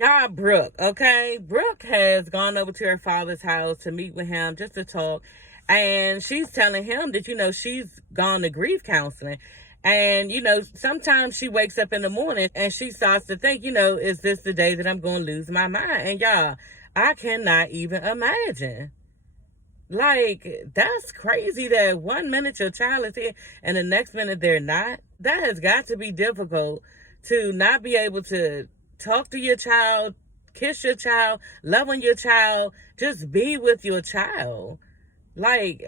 Y'all, Brooke, okay? Brooke has gone over to her father's house to meet with him just to talk. And she's telling him that, she's gone to grief counseling. And, sometimes she wakes up in the morning and she starts to think, is this the day that I'm going to lose my mind? And y'all, I cannot even imagine. Like, that's crazy that 1 minute your child is here and the next minute they're not. That has got to be difficult to not be able to talk to your child, kiss your child, love on your child, just be with your child. Like,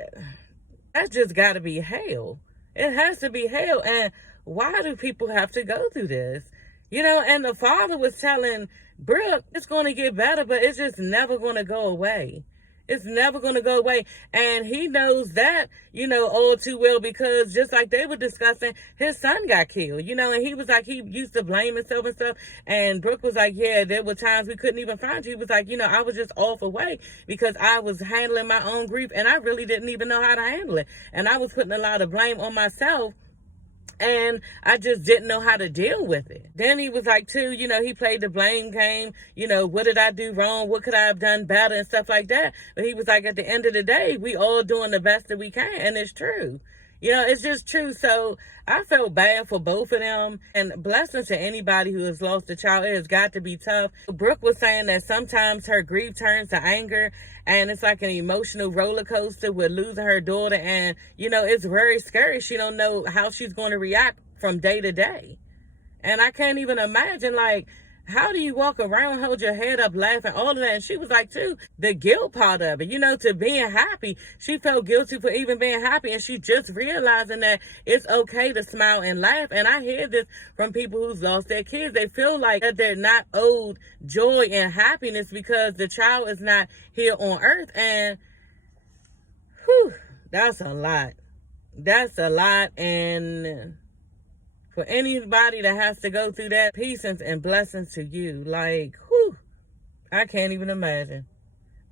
that's just got to be hell. It has to be hell. And why do people have to go through this? And the father was telling Brooke, it's going to get better, but it's just never going to go away. It's never going to go away. And he knows that, all too well, because just like they were discussing, his son got killed, and he was like, he used to blame himself and stuff. And Brooke was like, yeah, there were times we couldn't even find you. He was like, I was just off away because I was handling my own grief and I really didn't even know how to handle it. And I was putting a lot of blame on myself. And I just didn't know how to deal with it. Then he was like, too, he played the blame game. What did I do wrong? What could I have done better and stuff like that? But he was like, at the end of the day, we all doing the best that we can. And it's true. It's just true. So I felt bad for both of them. And blessings to anybody who has lost a child. It has got to be tough. Brooke was saying that sometimes her grief turns to anger. And it's like an emotional roller coaster with losing her daughter. And, it's very scary. She don't know how she's going to react from day to day. And I can't even imagine, like, how do you walk around, hold your head up, laughing, all of that? And she was like, too, the guilt part of it, to being happy. She felt guilty for even being happy. And she just realizing that it's okay to smile and laugh. And I hear this from people who's lost their kids. They feel like that they're not owed joy and happiness because the child is not here on earth. And whew, that's a lot. That's a lot. And for anybody that has to go through that, peace and blessings to you. Like, whew, I can't even imagine.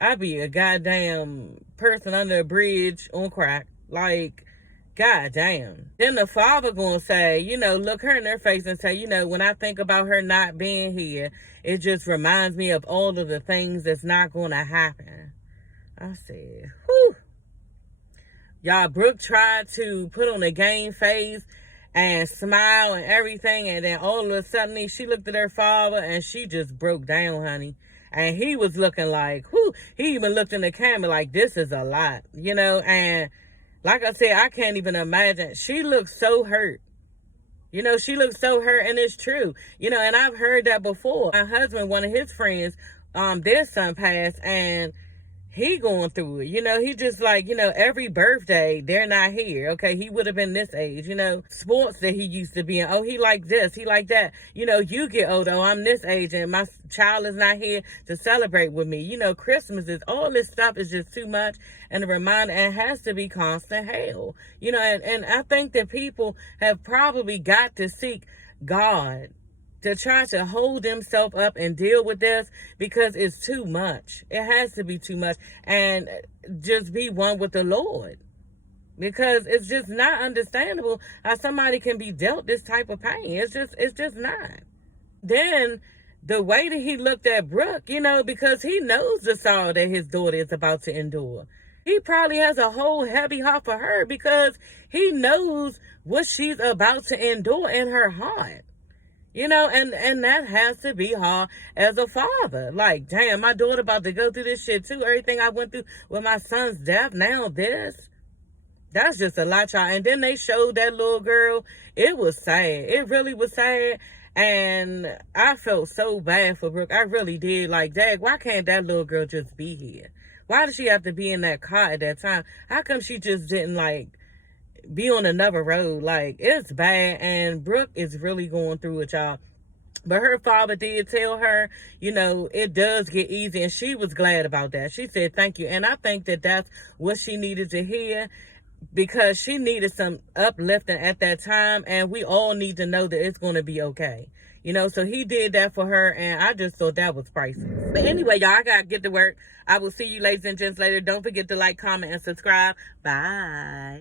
I'd be a goddamn person under a bridge on crack. Like, goddamn. Then the father gonna say, look her in their face and say, when I think about her not being here, it just reminds me of all of the things that's not gonna happen. I said, whew. Y'all, Brooke tried to put on a game face and smile and everything, and then all of a sudden she looked at her father and she just broke down, honey. And he was looking like, whoo, he even looked in the camera like, this is a lot, and like I said, I can't even imagine. She looks so hurt. She looks so hurt, and it's true. And I've heard that before. My husband, one of his friends, their son passed, and he going through it. He just like, every birthday, they're not here. Okay, he would have been this age, sports that he used to be in. Oh, he like this, he like that. You get older, oh, I'm this age and my child is not here to celebrate with me. Christmas is, all this stuff is just too much. And a reminder, it has to be constant hell. And I think that people have probably got to seek God to try to hold himself up and deal with this because it's too much. It has to be too much. And just be one with the Lord. Because it's just not understandable how somebody can be dealt this type of pain. It's just not. Then the way that he looked at Brooke, because he knows the sorrow that his daughter is about to endure. He probably has a whole heavy heart for her because he knows what she's about to endure in her heart. And that has to be hard as a father. Like, damn, my daughter about to go through this shit too. Everything I went through with my son's death, now this. That's just a lot, y'all. And then they showed that little girl. It was sad. It really was sad. And I felt so bad for Brooke. I really did. Like, Dad, why can't that little girl just be here? Why did she have to be in that car at that time? How come she just didn't, like, be on another road? Like, it's bad, and Brooke is really going through it, y'all. But her father did tell her, it does get easy, and she was glad about that. She said thank you, and I think that that's what she needed to hear because she needed some uplifting at that time, and we all need to know that it's going to be okay. So he did that for her, and I just thought that was priceless. But anyway, y'all, I got to get to work. I will see you ladies and gents later. Don't forget to like, comment, and subscribe. Bye.